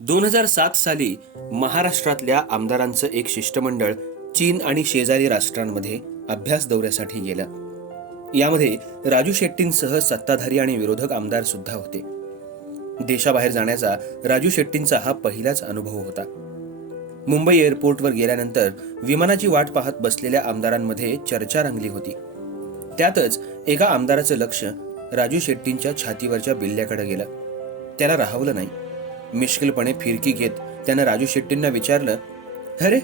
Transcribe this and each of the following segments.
दोन हजार सात साली महाराष्ट्रातल्या आमदारांचं एक शिष्टमंडळ चीन आणि शेजारी राष्ट्रांमध्ये अभ्यास दौऱ्यासाठी गेलं. यामध्ये राजू शेट्टींसह सत्ताधारी आणि विरोधक आमदार सुद्धा होते. देशाबाहेर जाण्याचा राजू शेट्टींचा हा पहिलाच अनुभव होता. मुंबई एअरपोर्टवर गेल्यानंतर विमानाची वाट पाहत बसलेल्या आमदारांमध्ये चर्चा रंगली होती. त्यातच एका आमदाराचं लक्ष राजू शेट्टींच्या छातीवरच्या बिल्ल्याकडे गेलं. त्याला राहवलं नाही. मिश्किलपणे फिरकी घेत त्यानं राजू शेट्टींना विचारलं अरे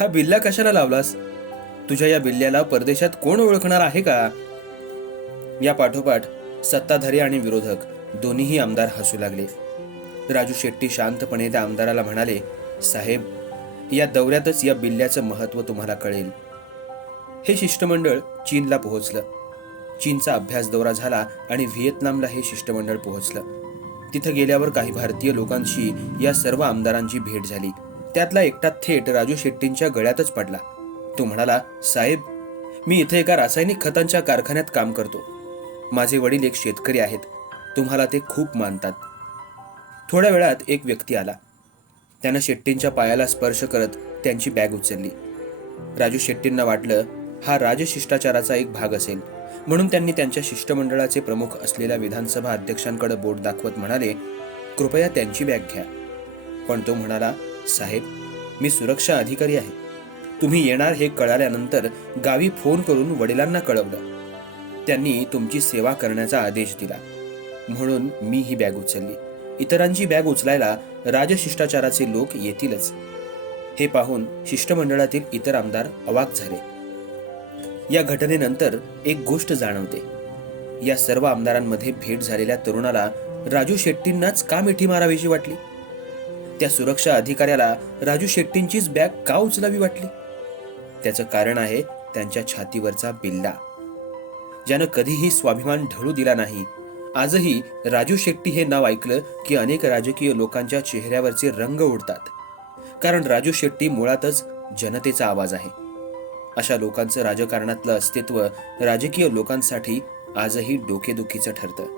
हा बिल्ला कशाला लावलास? तुझ्या या बिल्ल्याला परदेशात कोण ओळखणार आहे का? या पाठोपाठ सत्ताधारी आणि विरोधक दोन्हीही आमदार हसू लागले. राजू शेट्टी शांतपणे त्या आमदाराला म्हणाले साहेब या दौऱ्यातच या बिल्ल्याचं महत्त्व तुम्हाला कळेल. हे शिष्टमंडळ चीनला पोहोचलं. चीनचा अभ्यास दौरा झाला आणि व्हिएतनामला हे शिष्टमंडळ पोहोचलं. तिथं गेल्यावर काही भारतीय लोकांशी या सर्व आमदारांची भेट झाली. त्यातला एकटा थेट राजू शेट्टींच्या गळ्यातच पडला. तो म्हणाला साहेब मी इथे एका रासायनिक खतांच्या कारखान्यात काम करतो. माझे वडील एक शेतकरी आहेत. तुम्हाला ते खूप मानतात. थोड्या वेळात एक व्यक्ती आला. त्यानं शेट्टींच्या पायाला स्पर्श करत त्यांची बॅग उचलली. राजू शेट्टींना वाटलं हा राजशिष्टाचाराचा एक भाग असेल. म्हणून त्यांनी त्यांच्या शिष्टमंडळाचे प्रमुख असलेल्या विधानसभा अध्यक्षांकडे बोट दाखवत म्हणाले कृपया त्यांची बॅग घ्या. पण तो म्हणाला साहेब मी सुरक्षा अधिकारी आहे. तुम्ही येणार हे कळाल्यानंतर गावी फोन करून वडिलांना कळवलं. त्यांनी तुमची सेवा करण्याचा आदेश दिला. म्हणून मी ही बॅग उचलली. इतरांची बॅग उचलायला राजशिष्टाचाराचे लोक येतीलच. हे पाहून शिष्टमंडळातील इतर आमदार अवाक झाले. या घटनेनंतर एक गोष्ट जाणवते. या सर्व आमदारांमध्ये भेट झालेल्या तरुणाला राजू शेट्टींनाच का मिठी मारावीशी वाटली? त्या सुरक्षा अधिकाऱ्याला राजू शेट्टींचीच बॅग का उचलावी वाटली? त्याचं कारण आहे त्यांच्या छातीवरचा बिल्ला. ज्यानं कधीही स्वाभिमान ढळू दिला नाही आजही राजू शेट्टी हे नाव ऐकलं की अनेक राजकीय लोकांच्या चेहऱ्यावरचे रंग उडतात. कारण राजू शेट्टी मुळातच जनतेचा आवाज आहे. अशा लोकांचं राजकारणातलं अस्तित्व राजकीय लोकांसाठी आजही डोकेदुखीचं ठरतं.